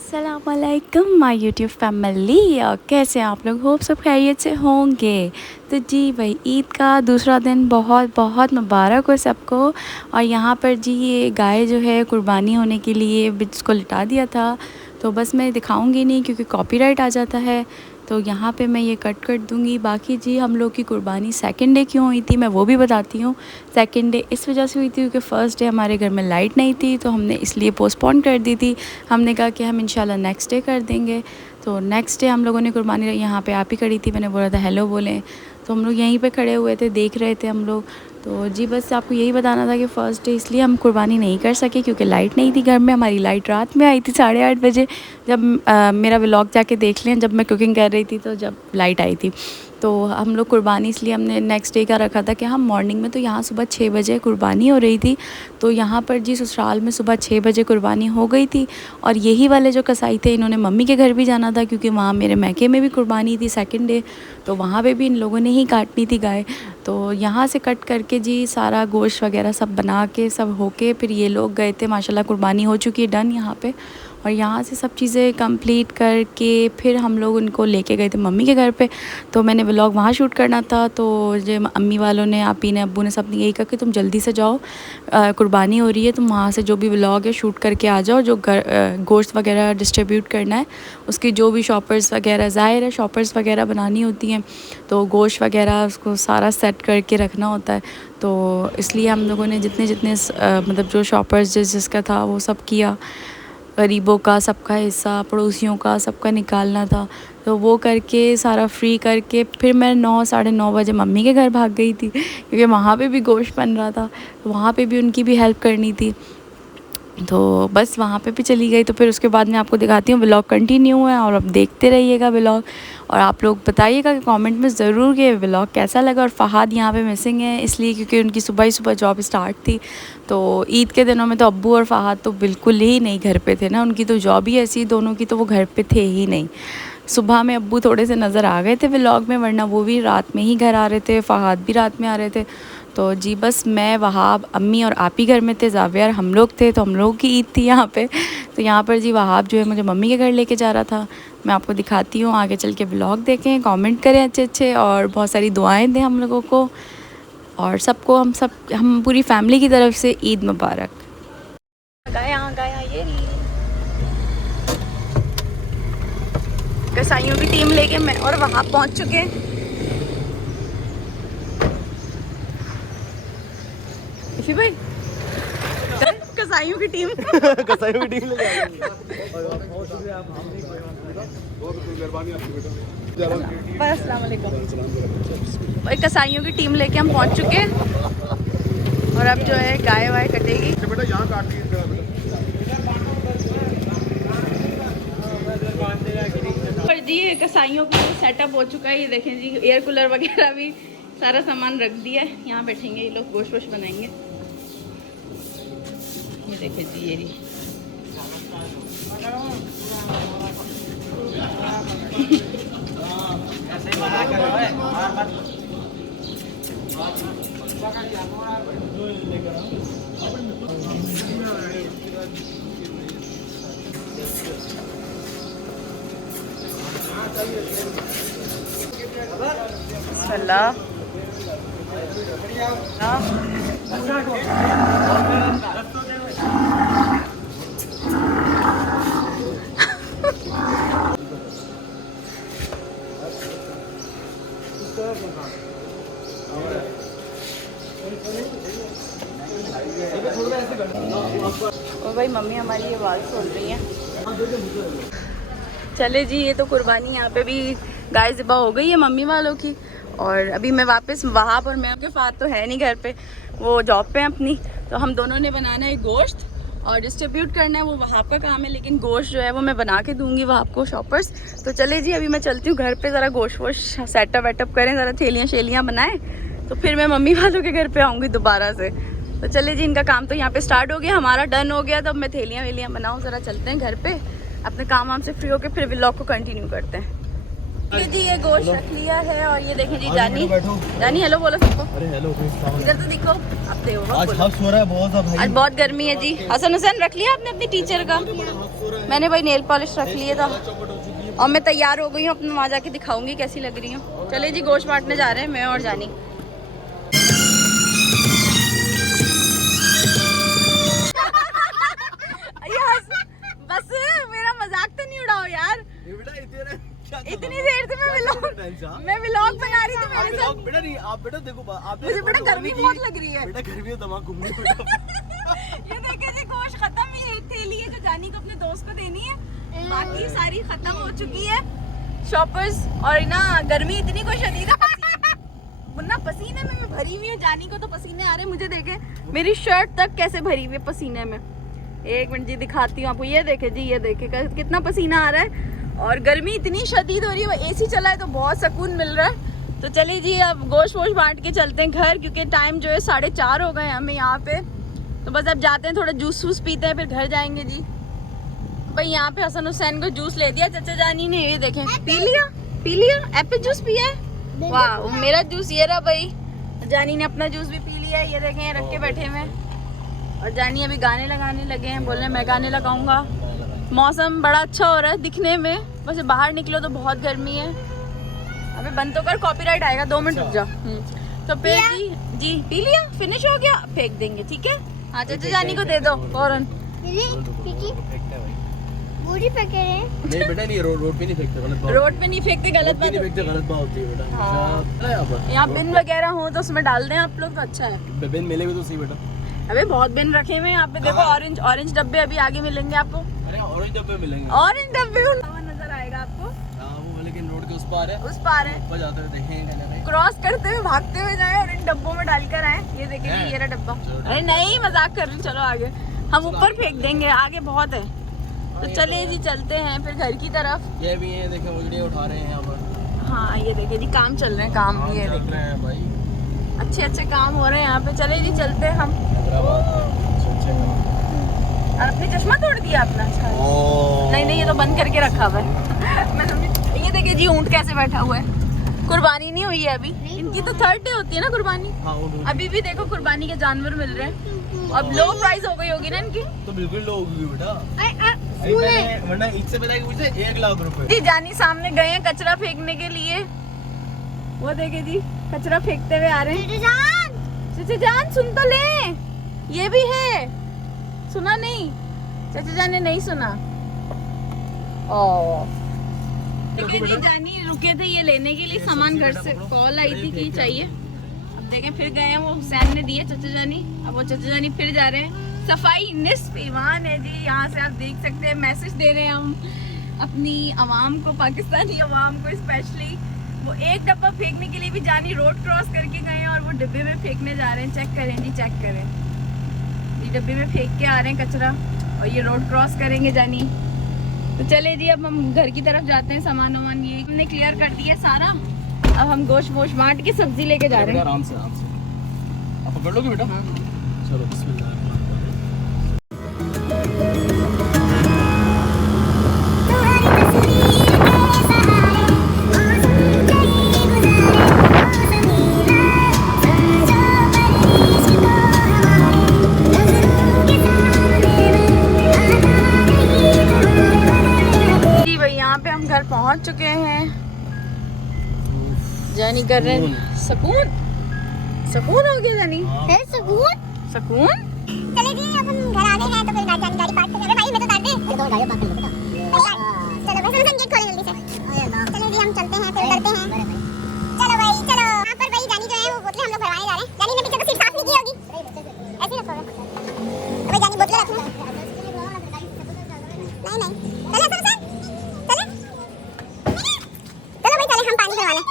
अस्सलामुअलैकुम my YouTube family. और कैसे हैं आप लोग? होप सब खैरियत से होंगे। तो जी भाई, ईद का दूसरा दिन बहुत बहुत मुबारक हो सबको। और यहाँ पर जी ये गाय जो है कुर्बानी होने के लिए इसको लिटा दिया था, तो बस मैं दिखाऊंगी नहीं क्योंकि कॉपीराइट आ जाता है। तो यहाँ पे मैं ये कट कर दूँगी। बाकी जी हम लोग की कुर्बानी सेकंड डे क्यों हुई थी मैं वो भी बताती हूँ। सेकंड डे इस वजह से हुई थी क्योंकि फ़र्स्ट डे हमारे घर में लाइट नहीं थी, तो हमने इसलिए पोस्टपोन कर दी थी। हमने कहा कि हम इंशाल्लाह नेक्स्ट डे कर देंगे। तो नेक्स्ट डे हम लोगों ने कुर्बानी, यहाँ पे आप ही खड़ी थी, मैंने बोला था हेलो बोलें, तो हम लोग यहीं पे खड़े हुए थे, देख रहे थे हम लोग। तो जी बस आपको यही बताना था कि फ़र्स्ट डे इसलिए हम कुर्बानी नहीं कर सके क्योंकि लाइट नहीं थी घर में। हमारी लाइट रात में आई थी 8:30 बजे, जब मेरा व्लॉग जाके देख लें, जब मैं कुकिंग कर रही थी तो जब लाइट आई थी। तो हम लोग कुर्बानी इसलिए हमने नेक्स्ट डे का रखा था कि हम मॉर्निंग में, तो यहाँ सुबह 6 बजे कुर्बानी हो रही थी। तो यहाँ पर जी ससुराल में सुबह 6 बजे कुर्बानी हो गई थी। और यही वाले जो कसाई थे इन्होंने मम्मी के घर भी जाना था क्योंकि वहाँ मेरे मैके में भी कुर्बानी थी सेकंड डे, तो वहाँ पे भी इन लोगों ने ही काटनी थी गाय। तो यहाँ से कट करके जी सारा गोश्त वगैरह सब बना के सब होके फिर ये लोग गए थे। माशाल्लाह कुर्बानी हो चुकी है डन यहाँ पे। और यहाँ से सब चीज़ें कंप्लीट करके फिर हम लोग उनको लेके गए थे मम्मी के घर पे। तो मैंने व्लॉग वहाँ शूट करना था, तो जो अम्मी वालों ने, आपी ने, अब्बू ने, सब ने यही कहा कि तुम जल्दी से जाओ, कुर्बानी हो रही है, तुम वहाँ से जो भी व्लॉग है शूट करके आ जाओ। जो गोश्त वगैरह डिस्ट्रीब्यूट करना है उसकी जो भी शॉपर्स वगैरह, ज़ाहिर है शॉपर्स वगैरह बनानी होती हैं, तो गोश्त वगैरह उसको सारा सेट करके रखना होता है। तो इसलिए हम लोगों ने जितने जितने मतलब जो शॉपर्स जिसका था वो सब किया। गरीबों का सबका हिस्सा, पड़ोसियों का सबका निकालना था। तो वो करके सारा फ्री करके फिर मैं 9 साढ़े 9 बजे मम्मी के घर भाग गई थी क्योंकि वहाँ पे भी गोश्त बन रहा था, तो वहाँ पे भी उनकी भी हेल्प करनी थी। तो बस वहाँ पे भी चली गई। तो फिर उसके बाद मैं आपको दिखाती हूँ, व्लॉग कंटिन्यू है और अब देखते रहिएगा व्लॉग। और आप लोग बताइएगा कि कमेंट में ज़रूर कि व्लॉग कैसा लगा। और फ़हाद यहाँ पे मिसिंग है इसलिए क्योंकि उनकी सुबह ही सुबह जॉब स्टार्ट थी। तो ईद के दिनों में तो अब्बू और फ़हाद तो बिल्कुल ही नहीं घर पे थे ना, उनकी तो जॉब ही ऐसी दोनों की, तो वो घर पे थे ही नहीं। सुबह में अब्बू थोड़े से नज़र आ गए थे व्लॉग में, वरना वो भी रात में ही घर आ रहे थे, फ़हाद भी रात में आ रहे थे। तो जी बस मैं, वहाब, अम्मी और आप ही घर में थे, ज़ावियर हम लोग थे, तो हम लोग की ईद थी यहाँ पे। तो यहाँ पर जी वहाब जो है मुझे मम्मी के घर लेके जा रहा था। मैं आपको दिखाती हूँ, आगे चल के व्लॉग देखें, कमेंट करें अच्छे अच्छे और बहुत सारी दुआएं दें हम लोगों को और सबको, हम पूरी फैमिली की तरफ से ईद मुबारक। गया ये कसाईयों की टीम लेके मैं और वहाँ पहुँच चुके हैं। भाई कसाईयों की टीम कसाईयों की टीम ले अस्सलाम वालेकुम। भाई कसाईयों की टीम लेके हम पहुंच चुके हैं और अब जो है गाय वाय कटेगी। बेटा यहाँ काट पर जी ये कसाईयों का सेटअप हो चुका है, ये देखें जी, एयर कूलर वगैरह भी सारा सामान रख दिया है। यहाँ बैठेंगे ये लोग, गोश्त वोश्त बनाएंगे। ये देखें जी ये रही और भाई मम्मी हमारी आवाज़ सुन रही हैं। चले जी, ये तो कुर्बानी यहाँ पे भी गाय ज़िबा हो गई है मम्मी वालों की। और अभी मैं वापस, वहाब और मैं, के साथ तो है नहीं घर पे, वो जॉब पे हैं अपनी। तो हम दोनों ने बनाना है गोश्त और डिस्ट्रीब्यूट करना है, वो वहाँ का काम है। लेकिन गोश्त जो है वो मैं बना के दूँगी वहाँ को शॉपर्स। तो चले जी, अभी मैं चलती हूँ घर पे, ज़रा गोश्त वोश्त सेटअप वेटअप करें, ज़रा थैलियाँ शेलियाँ बनाएं, तो फिर मैं मम्मी वालों के घर पे आऊँगी दोबारा से। तो चले जी, इनका काम तो यहाँ पे स्टार्ट हो गया, हमारा डन हो गया। तो अब मैं थैलियाँ वेलियाँ बनाऊँ, ज़रा चलते हैं घर पे, अपने काम वाम से फ्री होकर फिर व्लॉग को कंटिन्यू करते हैं। जी ये गोश्त रख लिया है और ये देखें जी जानी, जानी हेलो बोलो सबको। अरे हेलो, इधर तो दिखो, अब देखो आज हफ्स हो रहा है बहुत भाई, आज बहुत गर्मी है जी। हसन हुसैन रख लिया आपने अपनी टीचर का? मैंने भाई नेल पॉलिश रख लिए था और मैं तैयार हो गई हूँ। अपने वहाँ जाके दिखाऊंगी कैसी लग रही हूँ। चले जी गोश्त बांटने जा रहे हैं मैं और जानी। बस मेरा मजाक तो नहीं उड़ाओ यार। इतनी देर से मैं व्लॉग बना रही थी मेरे साथ। बेटा नहीं आप बेटा देखो आप मुझे बेटा गर्मी बहुत लग रही है। बेटा गर्मी में दिमाग घूमने ये देखिए जी गोश्त खत्म। ये एक थैली है जो जानी को अपने दोस्त को देनी है, बाकी सारी खत्म हो चुकी है शॉपर्स। और ना गर्मी इतनी कोई शदीद है वरना पसीने में मैं भरी हुई हूँ। जानी को तो पसीने आ रहे हैं, मुझे देखे मेरी शर्ट तक कैसे भरी हुई है पसीने में। एक मिनट जी दिखाती हूँ आपको। ये देखे जी, ये देखे कितना पसीना आ रहा है और गर्मी इतनी शदीद हो रही है। वो एसी चला है तो बहुत सुकून मिल रहा है। तो चलिए जी अब गोश्त वोश्त बांट के चलते हैं घर, क्योंकि टाइम जो है 4:30 हो गए हैं हमें यहाँ पे। तो बस अब जाते हैं, थोड़ा जूस वूस पीते हैं, फिर घर जाएंगे जी। भाई यहाँ पे हसन हुसैन को जूस ले दिया चाचा जानी ने। ये देखें पी लिया एप्पल जूस पिया है। वाह मेरा जूस ये रहा भाई। जानी ने अपना जूस भी पी लिया है। ये देखें रख के बैठे हुए। और जानी अभी गाने लगाने लगे हैं, बोल रहे मैं गाने लगाऊंगा। मौसम बड़ा अच्छा हो रहा है दिखने में, बस बाहर निकलो तो बहुत गर्मी है। अबे बंद तो कर, कॉपीराइट आएगा। 2 मिनट रुक जा। तो फिर जी पी लिया, फिनिश हो गया, फेंक देंगे ठीक है। हाँ चाचा जानी को दे दो फौरन। नहीं बेटा नहीं, रोड पे नहीं फेंकते, गलत बात। रोड पे नहीं फेंकते, गलत बात होती है बेटा। हाँ। यहाँ बिन वगैरह हो तो उसमें डाल दें आप लोग तो अच्छा है। बिन मिलेगा तो सही बेटा। अबे बहुत बिन रखे हुए हैं यहाँ पे। देखो ऑरेंज डब्बे अभी आगे मिलेंगे आपको। अरे ऑरेंज डब्बे मिलेंगे। ऑरेंज डब्बे नजर आएगा आपको। वो लेकिन रोड के उस पार है। उस पार है। ऊपर जाते हुए देखेंगे, क्रॉस करते हुए भागते हुए जाए और इन डब्बों में डालकर आए। ये देखिए ये रहा डब्बा। अरे नहीं मजाक कर रही हूँ। चलो आगे हम ऊपर फेंक देंगे, आगे बहुत है। तो चलिए जी चलते हैं फिर घर की तरफ। ये भी है देखे उजड़े उठा रहे हैं यहाँ पर। हाँ ये देखिए जी काम चल रहे हैं, काम ये चल रहे हैं भाई, अच्छे काम हो रहे हैं यहाँ पे। चले जी चलते हैं हम। और अपने चश्मा तोड़ दिया अपना। नहीं ये तो बंद करके रखा हुआ है। मैं समझी। ये देखिए जी ऊँट कैसे बैठा हुआ है। कुर्बानी नहीं हुई है अभी, इनकी तो 3rd डे होती है ना कुर्बानी। अभी भी देखो कुर्बानी के जानवर मिल रहे हैं। अब लो प्राइस हो गई होगी ना इनकी। तो बिल्कुल लो होगी बेटा, वरना इससे पहले मुझे 1 लाख रुपए। जी जानी सामने गए हैं कचरा फेंकने के लिए। वो देखे जी कचरा फेंकते हुए आ रहे हैं। चाचा जान सुन तो ले, ये भी है। सुना नहीं? चाचा जान ने नहीं सुना। जी जानी रुके थे ये लेने के लिए सामान, घर से कॉल आई थी कि चाहिए। अब देखें फिर गए हैं, वो हुसैन ने दिए चाचा जानी। अब वो चाचा जानी फिर जा रहे हैं। सफाई निस्फ ईमान है जी। यहाँ से आप देख सकते हैं मैसेज दे रहे हैं हम अपनी आवाम को, पाकिस्तानी आवाम को स्पेशली। वो एक डब्बा फेंकने के लिए भी जानी रोड क्रॉस करके गए हैं और वो डिब्बे में फेंकने जा रहे हैं। चेक करें जी, चेक करें। ये डिब्बे में फेंक के आ रहे हैं कचरा और ये रोड क्रॉस करेंगे जानी। तो चले जी अब हम घर की तरफ जाते हैं। सामान वामान ये हमने क्लियर कर दिया सारा। अब हम गोश्त वोश्त बांट के सब्जी लेके जा रहे हैं। आराम से आप पकड़ लोगे बेटा। चलो बिस्मिल्लाह। घर पहुंच चुके हैं। जानी कर रहे हैं सुकून। सुकून हो गया जानी है। सुकून चले जी अब हम घर आ गए हैं तो फिर गाड़ी पार्क कर रहे भाई। मैं तो डाल दे तो गाड़ी पार्क कर बेटा। चलो बस हम गेट खोले जल्दी से। चलो जी हम चलते हैं फिर करते हैं। चलो भाई चलो। यहाँ पर भाई जानी जो है वो बोतलें हम लोग भरवाने जा रहे हैं। जानी ने पीछे तो सीट साफ नहीं की होगी, ऐसे ही रखो। अबे जानी बोतलें रखो। नहीं चले सर हम पानी भरवाने।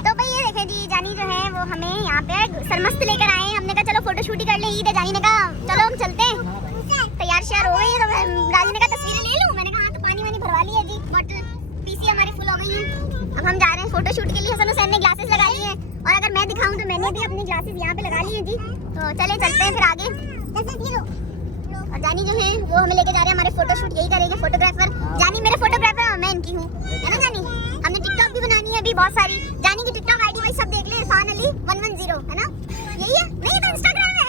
तो भाई ये देखे जी जानी जो है वो हमें यहाँ पे सरमस्त लेकर आए हैं। हमने कहा चलो फोटो शूट ही कर ले ईद है। जानी ने कहा चलो हम चलते हैं। तैयार श्यार हो गई है तो जानी ने कहा तस्वीरें ले लूं। मैंने कहा हाँ तो पानी वानी भरवा लिया जी। बॉटल पीसी हमारी फुल हो गई है। अब हम जा रहे हैं फोटो शूट के लिए। हसन हुसैन ने ग्लासेस लगा लिए हैं और अगर मैं दिखाऊं तो मैंने भी अपने ग्लासेस यहाँ पे लगा लिए हैं जी। तो चले चलते हैं फिर आगे। और जानी जो है वो हमें लेके जा रहे हैं हमारे फोटो शूट। यही करेंगे फोटोग्राफर। जानी मेरे फोटोग्राफर, मैं इनकी हूँ, है ना जानी। हमने टिकटॉक भी बनानी है अभी बहुत सारी। जानी की टिकटॉक आईडी वाइज सब देख ले, इरफान अली 110 है ना, यही है। नहीं तो इंस्टाग्राम है।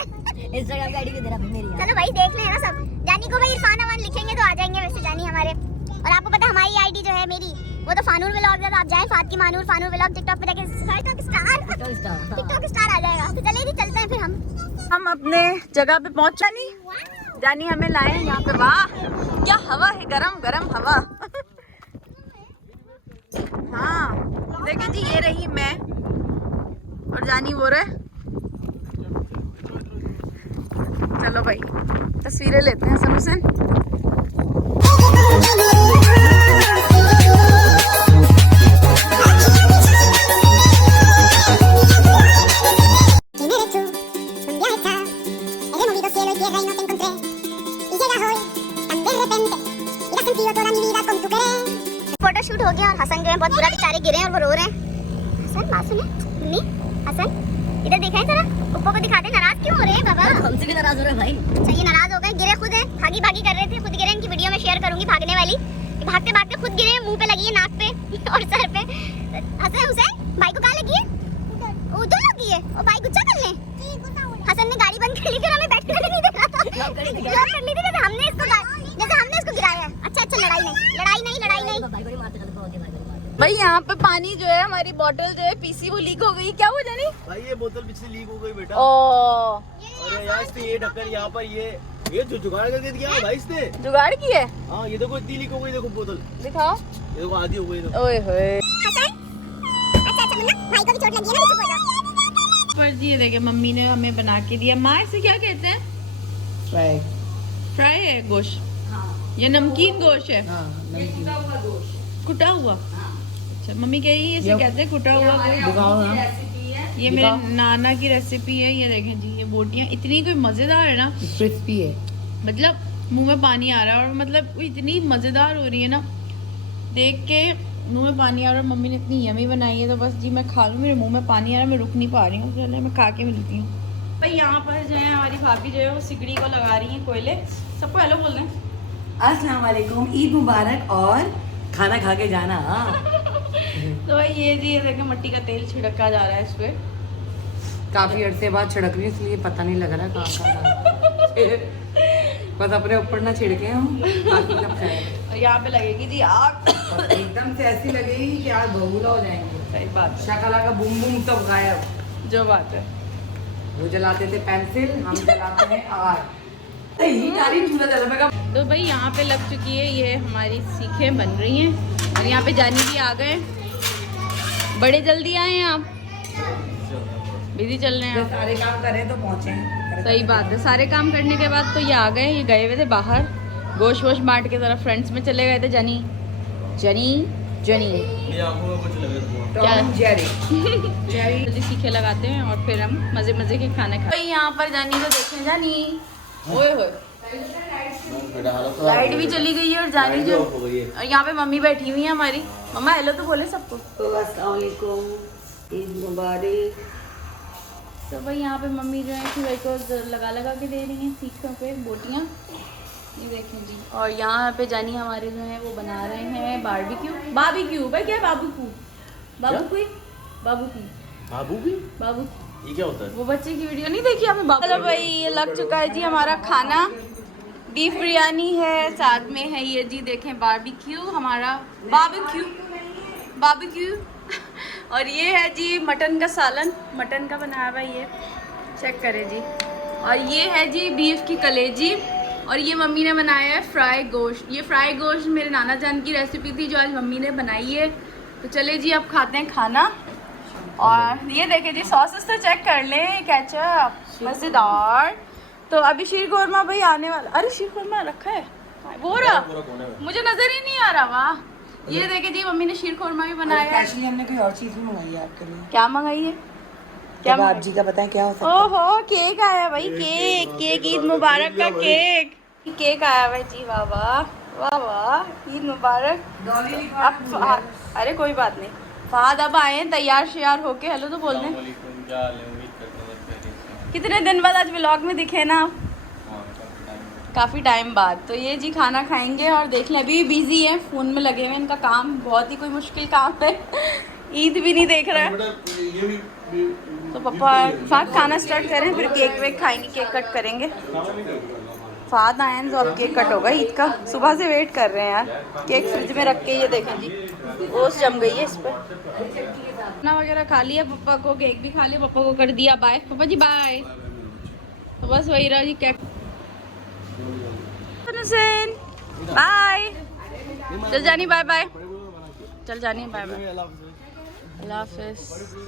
इंस्टाग्राम की आईडी भी मेरी है। चलो भाई देख ले ना सब। जानी को भाई इरफान अमान लिखेंगे तो आ जाएंगे वैसे जानी हमारे। और आपको पता है हमारी आईडी जो है मेरी वो तो फानूर व्लॉग है, तो आप जाएं फातिमा मानूर फानूर व्लॉग टिकटॉक पे जाके टिकटॉक स्टार आ जाएगा। तो चलिए जी चलते हैं फिर हम अपने जगह पे पहुंचा नहीं, जानी हमें लाए यहाँ पे। वाह क्या हवा है, गरम गरम हवा। हाँ देखिए जी, ये रही मैं और जानी वो रहे। चलो भाई तस्वीरें लेते हैं हसन हुसैन। फोटो शूट हो गया और हसन जो है बहुत बुरा बेचारे गिरे हैं और वो रो रहे हैं। हसन बात सुने, मम्मी हसन इधर देखा है जरा, पप्पा को दिखा दे। नाराज क्यों हो रहे हैं बाबा? हमसे भी नाराज हो रहे हैं भाई। अच्छा ये नाराज हो गए, गिरे खुद है, भागी भागी कर रहे थे, खुद गिरे। इनकी वीडियो में शेयर करूंगी भागने वाली, भागते भागते खुद गिरे, मुंह पे लगी है, नाक पे और सर पे। हसन हुसैन भाई को कहाँ लगी है? उधर लगी है। और भाई गुस्सा कर ले। हसन ने गाड़ी बंद कर ली, फिर हमें बैठने नहीं दे रहा था। लॉक कर ली थी जैसे हमने इसको गिराया। अच्छा लड़ाई नहीं। भाई यहाँ पे पानी जो है, हमारी बोतल जो है पीसी वो लीक हो गई। क्या हुआ जानी? भाई ये बोतल पिछली लीक हो गई बेटा। ओ अरे यार इसने ये ढक्कन यहाँ पर ये जो जुगाड़ करके दिया है भाई इसने। जुगाड़ की है? हाँ ये देखो इतनी लीक हो गई, देखो बोतल दिखाओ। ये देखो आधी हो गई। ओए होए। हसन अच्छा मुन्ना भाई को भी चोट लगी है ना, चुप हो जाओ। पर जी ये देखिए मम्मी ने हमें बना के दिया। माँ इसे क्या कहते हैं? फ्राई है गोश्त। ये नमकीन गोश्त है। कुटा हुआ। अच्छा मम्मी कह रही है इसे कहते हैं कुटा हुआ गोश्त। ये मेरे नाना की रेसिपी है। ये देखें जी, ये बोटियां इतनी कोई मजेदार है ना, क्रिस्पी है, मतलब मुंह में पानी आ रहा है। और मतलब वो इतनी मजेदार हो रही है ना, देख के मुंह में पानी आ रहा है। मम्मी ने इतनी यमी बनाई है तो बस जी मैं खा लूँ, मेरे मुंह में पानी आ रहा है, मैं रुक नहीं पा रही हूँ। चलो मैं खा के मिलती हूँ। भाई यहाँ पर जो है हमारी भाभी जो है वो सिकड़ी को लगा रही है कोयले। सबको हेलो बोल दें। अस्सलाम वालेकुम, ईद मुबारक और खाना खा के जाना। तो भाई ये जी, ये देखें मट्टी का तेल छिड़का जा रहा है इस पे। काफी अरसे बाद छिड़क रही हूँ इसलिए पता नहीं लग रहा कहाँ बस अपने ऊपर ना छिड़के हम, बाकी सब खाए। और यहाँ पे लगेगी जी आग। एकदम से ऐसी लगेगी कि आज बबूला हो जाएंगे। सही बात है, शकला का बूम बूम सब गायब। जो बात है। वो जलाते थे पेंसिल, हम जलाते हैं आग। तो भाई यहाँ पे लग चुकी है, ये हमारी सीखें बन रही हैं। और यहाँ पे जानी भी आ गए, बड़े जल्दी आए हैं आप, बिजी चल रहे हैं। सारे काम करें तो पहुँचे। सही बात है, सारे काम करने के बाद तो ये आ गए। ये गए हुए थे बाहर गोश्त वोश बांट के, जरा फ्रेंड्स में चले गए थे। जनी मेरी आंखों में कुछ लगे क्या? जेरी जल्दी सीखे लगाते हैं और फिर हम मजे मजे के खाने खाते हैं। यहाँ पर जानी तो देखें, जानी ओए होए लाइट भी चली गई है और जानी जो, और यहाँ पे मम्मी बैठी हुई है हमारी। मम्मा हेलो तो बोले सबको। अस्सलाम वालेकुम, ईद मुबारक। तो भाई यहाँ पे मम्मी जो है भाई को लगा के दे रही हैं सीखों पे बोटियाँ। ये देखें जी। और यहाँ पे जानी हमारे जो है वो बना रहे हैं बारबेक्यू। भाई क्या है? बाबू ये क्या होता है? वो बच्चे की वीडियो नहीं देखी आपने? चलो भाई ये लग चुका है जी हमारा खाना। बीफ बिरयानी है, साथ में है ये जी देखें बारबेक्यू, हमारा बारबेक्यू। और ये है जी मटन का सालन, मटन का बनाया हुआ ये, चेक करें जी। और ये है जी बीफ की कलेजी। और ये मम्मी ने बनाया है फ्राई गोश्त। ये फ्राई गोश्त मेरे नाना जान की रेसिपी थी जो आज मम्मी ने बनाई है। तो चले जी अब खाते हैं खाना। और ये देखें जी सॉसेस तो चेक कर ले, केचप मज़ेदार। तो अभी शीर कोरमा भाई आने वाला। अरे शीर कोरमा रखा है वो रहा, मुझे नजर ही नहीं आ रहा। वाह ये देखे जी मम्मी ने शीर कोरमा भी बनाया है। स्पेशली हमने कोई और चीज़ भी मंगाई है आपके लिए। क्या मंगाई है? क्या आप जी का बताएं क्या हो सकता है? ओहो केक आया भाई, केक ईद मुबारक का केक आया भाई जी। वाह वाह ईद मुबारक। अरे कोई बात नहीं, फहद अब आए हैं तैयार श्यार होके। हेलो तो बोल दें। कितने दिन बाद आज व्लॉग में दिखे ना आप? काफ़ी टाइम बाद। तो ये जी खाना खाएंगे और देख लें, अभी भी बिजी है, फ़ोन में लगे हुए। इनका काम बहुत ही कोई मुश्किल काम है, ईद भी नहीं देख रहा है। तो पापा फाक खाना स्टार्ट करें, फिर केक वेक खाएंगे, केक कट करेंगे। फाद आए हैं तो अब केक कट होगा ईद का। सुबह से वेट कर रहे हैं यार। केक फ्रिज में रख के ये देखें जी, ओस जम गई है इस पर। खाना वगैरह खा लिया पापा को, केक भी खा लिया, पापा को कर दिया बाय। पापा जी बाय। तो बस वही रहा जी केक। बाय। चल जानी बाय बाय। चल जानी बाय बाय। अल्लाह हाफिज़।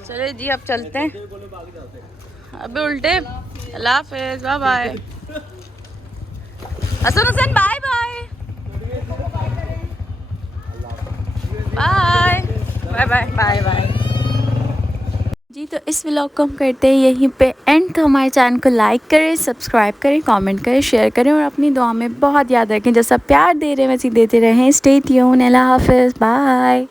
चले जी अब चलते हैं, अभी उल्टे। अल्लाह हाफिज़, bye bye. Hasan Husain bye bye. Bye bye bye bye bye जी। तो इस व्लॉग को हम करते हैं यहीं पे एंड। तो हमारे चैनल को लाइक करें, सब्सक्राइब करें, कमेंट करें, शेयर करें और अपनी दुआ में बहुत याद रखें। जैसा प्यार दे रहे हैं वैसे देते रहें। Stay tune. अल्लाह हाफिज़, बाय।